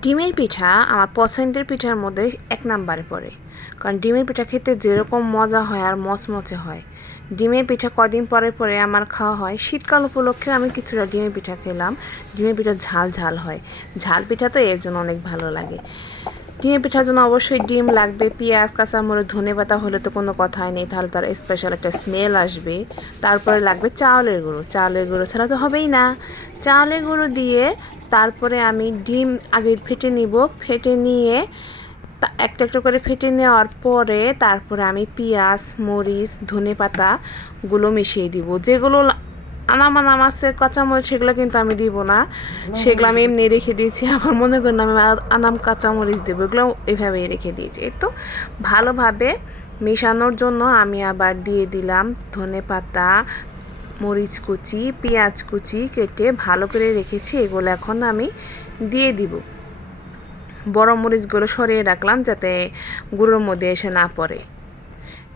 ডিমের পিঠা আমার পছন্দের পিঠার মধ্যে এক নম্বরে পড়ে। কারণ ডিমের পিঠা খেতে যেরকম মজা হয় আর মচমচে হয়। ডিমের পিঠা কদিন পরে পরে আমার খাওয়া হয়। শীতকাল উপলক্ষে আমি কিছুটা ডিমের পিঠা খেলাম। ডিমের পিঠা ঝাল ঝাল হয়। ঝাল পিঠা তো এর জন্য অনেক ভালো লাগে। ডিমের পিঠার জন্য অবশ্যই ডিম লাগবে, পেঁয়াজ, কাঁচামরিচ, ধনেপাতা হলে তো কোনো কথাই নেই, তাহলে তার স্পেশাল একটা স্মেল আসবে। তারপরে লাগবে চাউলের গুঁড়ো। চাউলের গুঁড়ো ছাড়া তো হবেই না। চাউলের গুঁড়ো দিয়ে তারপরে আমি ডিম আগে ফেটে নিব। ফেটে নিয়ে একটা একটা করে ফেটে নেওয়ার পরে তারপরে আমি পেঁয়াজ, মরিচ, ধনেপাতাগুলো মিশিয়ে দিব। যেগুলো আনাম আছে কাঁচামরিচ সেগুলো কিন্তু আমি দিব না, সেগুলো আমি এমনি রেখে দিয়েছি। আমার মনে করেন আমি আনাম কাঁচামরিচ দেবো, এগুলো এভাবেই রেখে দিয়েছি। এই তো ভালোভাবে মেশানোর জন্য আমি আবার দিয়ে দিলাম ধনেপাতা, মরিচ কুচি, পেঁয়াজ কুচি কেটে ভালো করে রেখেছি, এগুলো এখন আমি দিয়ে দিব। বড় মরিচগুলো সরিয়ে রাখলাম যাতে গুঁড়োর মধ্যে এসে না পড়ে।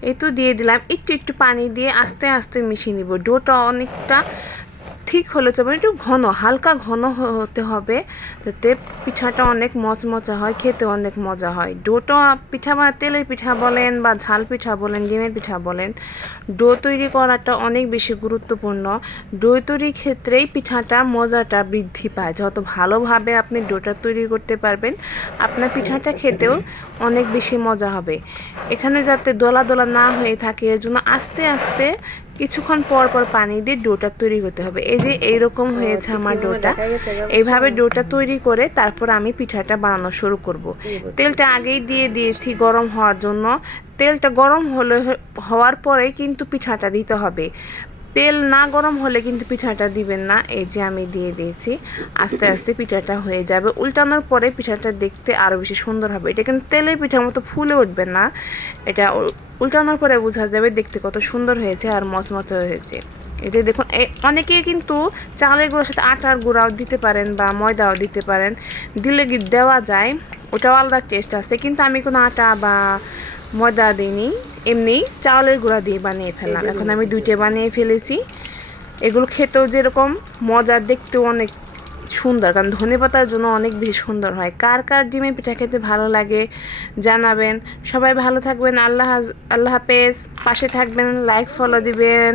এই তো দিয়ে দিলাম। একটু একটু পানি দিয়ে আস্তে আস্তে মিশিয়ে নিব। ডোটা অনেকটা ঠিক হলে চলবে, একটু ঘন, হালকা ঘন হতে হবে যাতে পিঠাটা অনেক মচমচা হয়, খেতে অনেক মজা হয়। ডোটা পিঠা বা তেলের পিঠা বলেন বা ঝাল পিঠা বলেন, ডিমের পিঠা বলেন, ডো তৈরি করাটা অনেক বেশি গুরুত্বপূর্ণ। ডো তৈরির ক্ষেত্রেই পিঠাটার মজাটা বৃদ্ধি পায়। যত ভালোভাবে আপনি ডোটা তৈরি করতে পারবেন আপনার পিঠাটা খেতেও অনেক বেশি মজা হবে। এখানে যাতে দলা দলা না হয়ে থাকে এর জন্য আস্তে আস্তে কিছুক্ষণ পর পর পানি দিয়ে ডোটা তৈরি করতে হবে। এই যে এইরকম হয়েছে আমার ডোটা। এইভাবে ডোটা তৈরি করে তারপর আমি পিঠাটা বানানো শুরু করব। তেলটা আগেই দিয়ে দিয়েছি গরম হওয়ার জন্য। তেলটা গরম হওয়ার পরে কিন্তু পিঠাটা দিতে হবে। তেল না গরম হলে কিন্তু পিঠাটা দিবেন না। এই যে আমি দিয়ে দিয়েছি। আস্তে আস্তে পিঠাটা হয়ে যাবে। উল্টানোর পরে পিঠাটা দেখতে আরও বেশি সুন্দর হবে। এটা কিন্তু তেলের পিঠার মতো ফুলে উঠবে না। এটা উল্টানোর পরে বোঝা যাবে দেখতে কত সুন্দর হয়েছে আর মচমচে হয়েছে। এই যে দেখুন, অনেকেই কিন্তু চালের গুঁড়োর সাথে আটার গুঁড়াও দিতে পারেন বা ময়দাও দিতে পারেন, দিলে দেওয়া যায়, ওটাও আলাদা টেস্ট আছে। কিন্তু আমি কোনো আটা বা ময়দা দিইনি, এমনি চাউলের গুঁড়া দিয়ে বানিয়ে ফেললাম। এখন আমি দুইটা বানিয়ে ফেলেছি। এগুলো খেতেও যেরকম মজা, দেখতেও অনেক সুন্দর, কারণ ধনেপাতার জন্য অনেক বেশি সুন্দর হয়। কার কার ডিমের পিঠা খেতে ভালো লাগে জানাবেন। সবাই ভালো থাকবেন। আল্লাহ হাফেজ। পাশে থাকবেন, লাইক ফলো দিবেন।